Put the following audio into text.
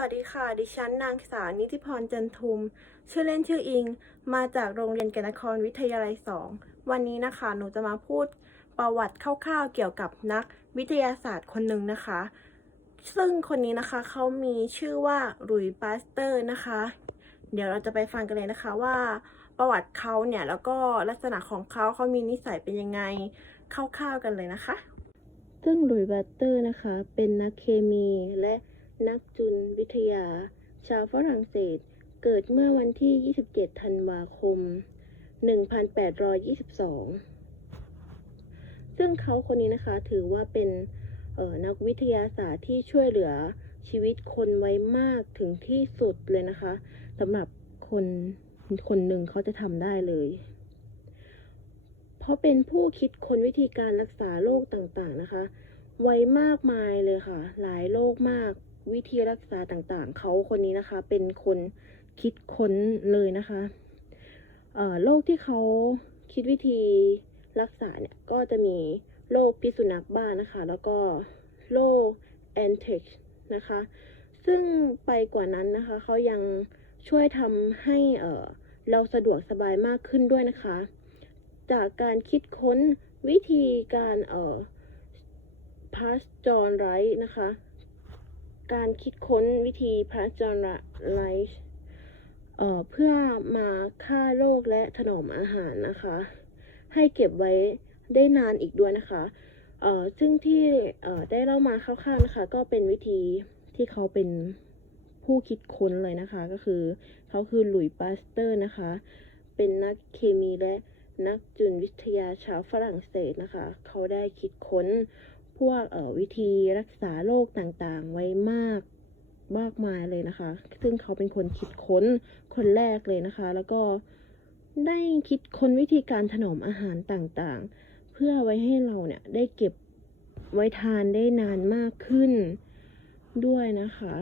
วัสดีค่ะ ดิฉันนางสาวนิติพรจันทุม ชื่อเล่นชื่ออิง มาจากโรงเรียนแกนนครวิทยาลัย 2 วันนี้นะคะ หนูจะมาพูดประวัติคร่าวๆเกี่ยวกับนักวิทยาศาสตร์คนหนึ่งนะคะ ซึ่งคนนี้นะคะเขามีชื่อว่าหลุยปาสเตอร์นะคะ เดี๋ยวเราจะไปฟังกันเลยนะคะว่า ประวัติเขาเนี่ยแล้วก็ลักษณะของเขาเขามีนิสัยเป็นยังไงคร่าวๆกันเลยนะคะ ซึ่งหลุยส์บัตเตอร์นะคะ เป็นนักเคมีและ นักจุลวิทยา ชาวฝรั่งเศส เกิดเมื่อวันที่ 27 ธันวาคม 1822 ซึ่งเขาคนนี้นะคะถือว่าเป็นออนักวิทยาศาสตร์ที่ช่วยเหลือชีวิตคนไว้มากถึงที่สุดเลยนะคะสำหรับคนคนหนึ่งเขาจะทำได้เลย เพราะเป็นผู้คิดคนวิธีการรักษาโรคต่างๆนะคะ ไว้มากมายเลยค่ะ หลายโรคมาก วิธีรักษาต่างๆ เขาคนนี้นะคะ เป็นคนคิดค้นเลยนะคะเอ่อโรคที่เขาคิดวิธีรักษาเนี่ย ก็จะมีโรคพิษสุนัขบ้านะคะ แล้วก็โรคแอนเท c นะคะ ซึ่งไปกว่านั้นนะคะ เขายังช่วยทำให้เอ่อเราสะดวกสบายมากขึ้นด้วยนะคะ จากการคิดค้นวิธีการเอ่อพาสจอรไรต์นะคะ การคิดค้นวิธีพาสจอรไรต์เอ่อเพื่อมาฆ่าโรคและถนอมอาหารนะคะ ให้เก็บไว้ได้นานอีกด้วยนะคะเซึ่งที่ได้เล่ามาคร่าวๆนะคะ ก็เป็นวิธีที่เขาเป็นผู้คิดค้นเลยนะคะ ก็คือเขาคือหลุยปาสเตอร์นะคะ เป็นนักเคมีและนักจุลวิทยาชาวฝรั่งเศสนะคะ เขาได้คิดค้น พวกเอ่อวิธีรักษาโรคต่างๆ ไว้มากมากมายเลยนะคะ ซึ่งเขาเป็นคนคิดค้นคนแรกเลยนะคะ แล้วก็ได้คิดค้นวิธีการถนอมอาหารต่างๆ เพื่อไว้ให้เราเนี่ยได้เก็บไว้ทานได้นานมากขึ้นด้วยนะคะ